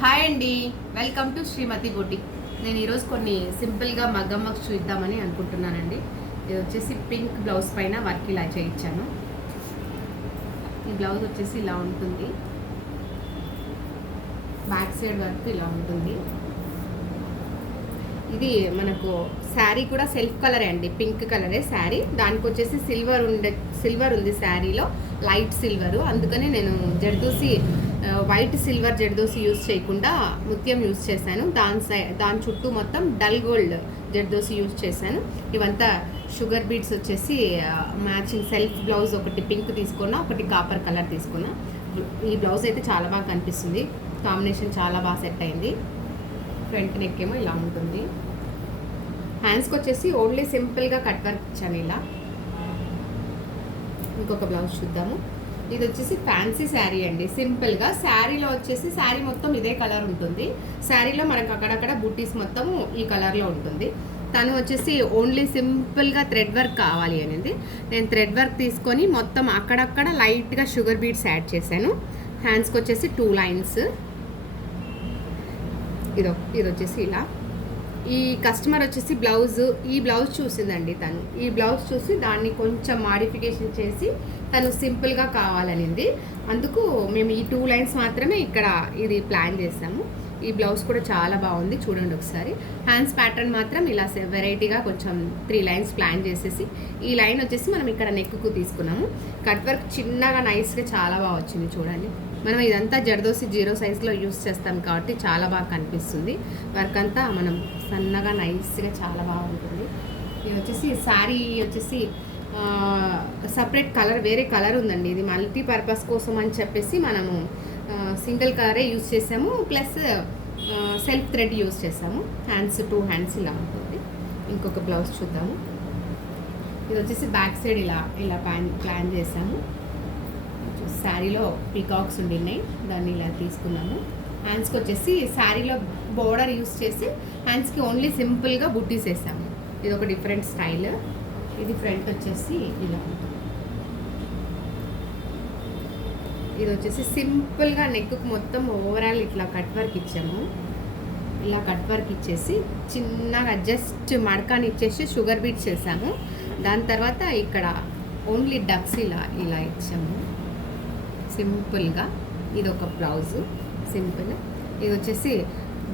Hi అండి, welcome to Shrimati boutique. నేను ఈరోజు కొన్ని సింపుల్గా మగ్గం వర్క్ చూద్దామని అనుకుంటున్నానండి. ఇది వచ్చేసి పింక్ బ్లౌజ్ పైన వర్క్ ఇలా చేయించాను. ఈ బ్లౌజ్ వచ్చేసి ఇలా ఉంటుంది, బ్యాక్ సైడ్ వర్క్ ఇలా ఉంటుంది. ఇది మనకు శారీ కూడా సెల్ఫ్ కలరే అండి, పింక్ కలరే శారీ. దానికి వచ్చేసి సిల్వర్ ఉంది శారీలో, లైట్ సిల్వరు. అందుకనే నేను zardozi white silver zardozi use చేయకుండా ముత్యం యూజ్ చేశాను. దాని చుట్టూ మొత్తం డల్ గోల్డ్ జర్దోసి యూజ్ చేశాను. ఇవంతా షుగర్ బీడ్స్ వచ్చేసి మ్యాచింగ్ సెల్ఫ్ బ్లౌజ్ ఒకటి పింక్ తీసుకున్నా, ఒకటి కాపర్ కలర్ తీసుకున్నా. ఈ బ్లౌజ్ అయితే చాలా బాగా కనిపిస్తుంది, కాంబినేషన్ చాలా బాగా సెట్ అయింది. ఫ్రంట్ నెక్ ఏమో ఇలా ఉంటుంది. హ్యాండ్స్కి వచ్చేసి ఓన్లీ సింపుల్గా కట్ వర్క్ ఇచ్చాను ఇలా. ఇంకొక బ్లౌజ్ చూద్దాము. ఇది వచ్చేసి ఫ్యాన్సీ శారీ అండి, సింపుల్గా. శారీలో వచ్చేసి శారీ మొత్తం ఇదే కలర్ ఉంటుంది. శారీలో మనకు అక్కడక్కడ బూటీస్ మొత్తం ఈ కలర్లో ఉంటుంది. తను వచ్చేసి ఓన్లీ సింపుల్గా థ్రెడ్ వర్క్ కావాలి అనేది నేను థ్రెడ్ వర్క్ తీసుకొని మొత్తం అక్కడక్కడ లైట్గా షుగర్ బీడ్స్ యాడ్ చేశాను. హ్యాండ్స్కి వచ్చేసి 2 లైన్స్. ఇది వచ్చేసి ఇలా. ఈ కస్టమర్ వచ్చేసి ఈ బ్లౌజ్ చూసిందండి. తను ఈ బ్లౌజ్ చూసి దాన్ని కొంచెం మాడిఫికేషన్ చేసి తను సింపుల్గా కావాలనింది. అందుకు మేము ఈ 2 లైన్స్ మాత్రమే ఇక్కడ ఇది ప్లాన్ చేసాము. ఈ బ్లౌజ్ కూడా చాలా బాగుంది, చూడండి ఒకసారి. హ్యాండ్స్ ప్యాటర్న్ మాత్రం ఇలా వెరైటీగా కొంచెం 3 లైన్స్ ప్లాన్ చేసేసి, ఈ లైన్ వచ్చేసి మనం ఇక్కడ నెక్కు తీసుకున్నాము. కట్ వర్క్ చిన్నగా నైస్గా చాలా బాగా వచ్చింది, చూడండి. మనం ఇదంతా జర్దోసి 0 సైజ్లో యూస్ చేస్తాం కాబట్టి చాలా బాగా కనిపిస్తుంది. వర్క్ అంతా మనం సన్నగా నైస్గా చాలా బాగుంటుంది. ఇది వచ్చేసి శారీ వచ్చేసి సపరేట్ కలర్, వేరే కలర్ ఉందండి. ఇది మల్టీపర్పస్ కోసం అని చెప్పేసి మనము సింగిల్ కలరే యూస్ చేసాము, ప్లస్ సెల్ఫ్ థ్రెడ్ యూస్ చేసాము. హ్యాండ్స్ 2 హ్యాండ్స్ ఇలా ఉంటుంది. ఇంకొక బ్లౌజ్ చూద్దాము. ఇది వచ్చేసి బ్యాక్ సైడ్ ఇలా ప్లాన్ చేసాము. శారీలో పీకాక్స్ ఉండినాయి, దాన్ని ఇలా తీసుకున్నాము. హ్యాండ్స్కి వచ్చేసి శారీలో బోర్డర్ యూస్ చేసి హ్యాండ్స్కి ఓన్లీ సింపుల్గా బుట్టీస్ వేసాము. ఇది ఒక డిఫరెంట్ స్టైల్. ఇది ఫ్రంట్ వచ్చేసి ఇలా ఉంటుంది. ఇది వచ్చేసి సింపుల్గా నెక్కు మొత్తం ఓవరాల్ ఇట్లా కట్ వర్క్ ఇచ్చాము. ఇలా కట్ వర్క్ ఇచ్చేసి చిన్నగా జస్ట్ మడకాని ఇచ్చేసి షుగర్ బీట్స్ చేసాము. దాని తర్వాత ఇక్కడ ఓన్లీ డక్స్ ఇలా ఇచ్చాము సింపుల్గా. ఇది ఒక బ్లౌజు సింపుల్. ఇది వచ్చేసి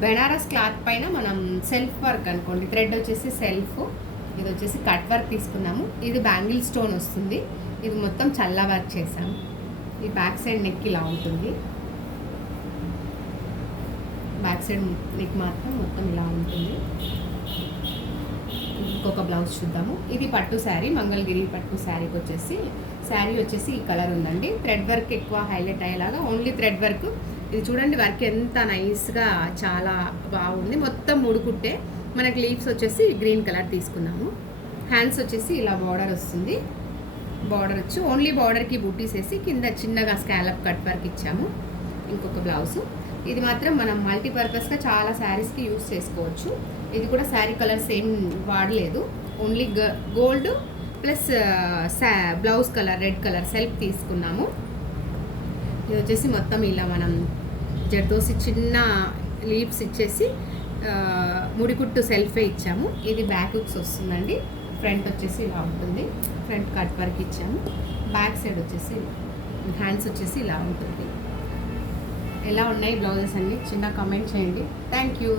బెనారస్ క్లాత్ పైన మనం సెల్ఫ్ వర్క్ అనుకోండి, థ్రెడ్ వచ్చేసి సెల్ఫ్. ఇది వచ్చేసి కట్ వర్క్ తీసుకున్నాము. ఇది బ్యాంగిల్ స్టోన్ వస్తుంది. ఇది మొత్తం చల్ల వర్క్ చేసాము. ఈ బ్యాక్ సైడ్ నెక్ ఇలా ఉంటుంది. బ్యాక్ సైడ్ నెక్ మాత్రం మొత్తం ఇలా ఉంటుంది. ఇంకొక బ్లౌజ్ చూద్దాము. ఇది పట్టు శారీ, మంగళగిరి పట్టు శారీకి వచ్చేసి శారీ వచ్చేసి ఈ కలర్ ఉందండి. థ్రెడ్ వర్క్ ఎక్కువ హైలైట్ అయ్యేలాగా ఓన్లీ థ్రెడ్ వర్క్. ఇది చూడండి, వర్క్ ఎంత నైస్గా చాలా బాగుంది. మొత్తం 3 కుట్టే. మనకి లీవ్స్ వచ్చేసి గ్రీన్ కలర్ తీసుకున్నాము. హ్యాండ్స్ వచ్చేసి ఇలా బార్డర్ వస్తుంది. బార్డర్ వచ్చి ఓన్లీ బార్డర్కి బూటీస్ వేసి కింద చిన్నగా స్కాలప్ కట్ వర్క్ ఇచ్చాము. ఇంకొక బ్లౌజు. ఇది మాత్రం మనం మల్టీపర్పస్గా చాలా శారీస్కి యూస్ చేసుకోవచ్చు. ఇది కూడా శారీ కలర్ సేమ్ వాడలేదు, only gold plus blouse colour red colour self తీసుకున్నాము. ఇది వచ్చేసి మొత్తం ఇలా మనం జర్దోసి చిన్న లీవ్స్ ఇచ్చేసి ముడికుట్టు సెల్ఫే ఇచ్చాము. ఇది బ్యాక్ హుక్స్ వస్తుందండి. ఫ్రంట్ వచ్చేసి ఇలా ఉంటుంది. ఫ్రంట్ కట్ వర్క్ ఇచ్చాము. బ్యాక్ సైడ్ వచ్చేసి హ్యాండ్స్ వచ్చేసి ఇలా ఉంటుంది. ఎలా ఉన్నాయి బ్లౌజెస్ అన్నీ చిన్న కామెంట్ చేయండి. Thank you.